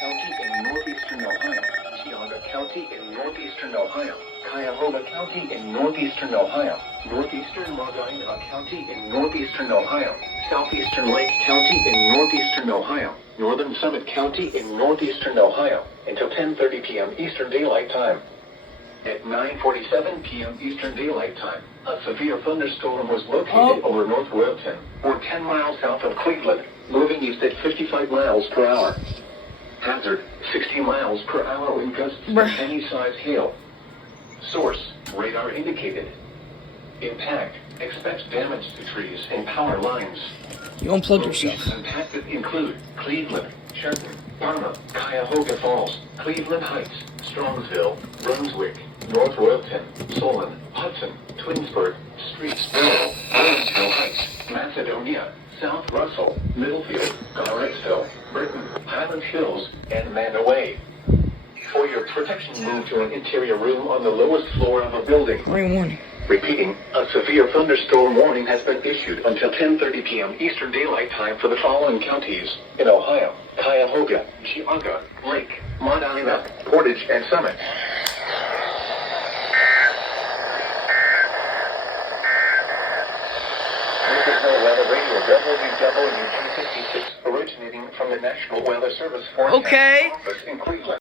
County in northeastern Ohio, Geauga County in northeastern Ohio, Cuyahoga County in northeastern Ohio, northeastern Medina County in northeastern Ohio, southeastern Lake County in northeastern Ohio, northern Summit County in northeastern Ohio, until 10:30 p.m. Eastern Daylight Time. At 9:47 p.m. Eastern Daylight Time, a severe thunderstorm was located over North Royalton, or 10 miles south of Cleveland, moving east at 55 miles per hour. Hazard, 60 miles per hour wind gusts and any size hail. Source, radar indicated. Impact, expects damage to trees and power lines. You unplug Locations yourself. impacted include Cleveland, Shelton, Parma, Cuyahoga Falls, Cleveland Heights, Strongsville, Brunswick, North Royalton, Solon, Hudson, Twinsburg, Streetsboro, Owensville Heights, Macedonia, South Russell, Middlefield, Garrettsville, Britain, Highland Hills, and Manaway. For your protection, move to an interior room on the lowest floor of a building. Rain warning. Repeating, a severe thunderstorm warning has been issued until 10:30 p.m. Eastern Daylight Time for the following counties in Ohio: Cuyahoga, Geauga, Lake, Medina, Portage, and Summit. This is the Weather Radio WWG56, originating from the National Weather Service forecast Okay. office in Cleveland.